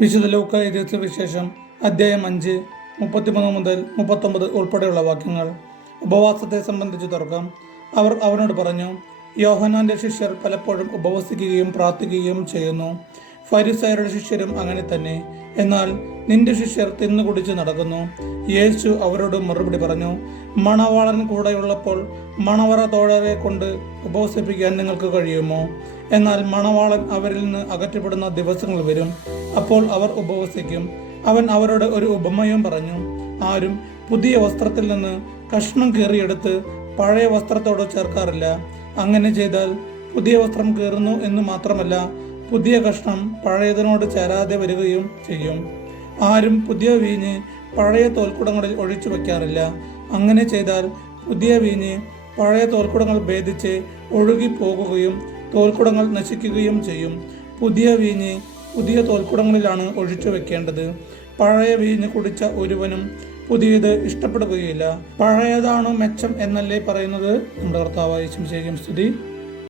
വിശുദ്ധ ലൂക്ക എഴുതിയ വിശേഷം അധ്യായം അഞ്ച് മുപ്പത്തിമൂന്ന് മുതൽ മുപ്പത്തൊമ്പത് ഉൾപ്പെടെയുള്ള വാക്യങ്ങൾ ഉപവാസത്തെ സംബന്ധിച്ച് തുറക്കാം. അവർ അവനോട് പറഞ്ഞു യോഹനാന്റെ ശിഷ്യർ പലപ്പോഴും ഉപവസിക്കുകയും പ്രാർത്ഥിക്കുകയും ചെയ്യുന്നു. ഫരിസയരുടെ ശിഷ്യരും അങ്ങനെ തന്നെ. എന്നാൽ നിന്റെ ശിഷ്യർ തിന്നുകുടിച്ച് നടക്കുന്നു. യേശു അവരോട് മറുപടി പറഞ്ഞു മണവാളൻ കൂടെയുള്ളപ്പോൾ മണവറ തോഴരെ കൊണ്ട് ഉപവസിപ്പിക്കാൻ നിങ്ങൾക്ക് കഴിയുമോ? എന്നാൽ മണവാളൻ അവരിൽ നിന്ന് അകറ്റപ്പെടുന്ന ദിവസങ്ങൾ വരും. അപ്പോൾ അവർ ഉപവസിക്കും. അവൻ അവരോട് ഒരു ഉപമയും പറഞ്ഞു ആരും പുതിയ വസ്ത്രത്തിൽ നിന്ന് കഷ്ണം കീറിയെടുത്ത് പഴയ വസ്ത്രത്തോട് ചേർക്കാറില്ല. അങ്ങനെ ചെയ്താൽ പുതിയ വസ്ത്രം കീറുന്നു എന്ന് മാത്രമല്ല പുതിയ കഷ്ണം പഴയതിനോട് ചേരാതെ വരികയും ചെയ്യും. ആരും പുതിയ വീഞ്ഞ് പഴയ തോൽക്കുടങ്ങളിൽ ഒഴിച്ചു വയ്ക്കാറില്ല. അങ്ങനെ ചെയ്താൽ പുതിയ വീഞ്ഞ് പഴയ തോൽക്കുടങ്ങൾ ഭേദിച്ച് ഒഴുകി പോകുകയും തോൽക്കുടങ്ങൾ നശിക്കുകയും ചെയ്യും. പുതിയ വീഞ്ഞ് പുതിയ തോൽക്കുടങ്ങളിലാണ് ഒഴിച്ചു വെക്കേണ്ടത് പഴയ വീഞ്ഞ് കുടിച്ച ഒരുവനും പുതിയത് ഇഷ്ടപ്പെടുകയില്ല. പഴയതാണോ മെച്ചം എന്നല്ലേ പറയുന്നത്? നമ്മുടെ കർത്താവായ ശംശേഖം സ്തുതി.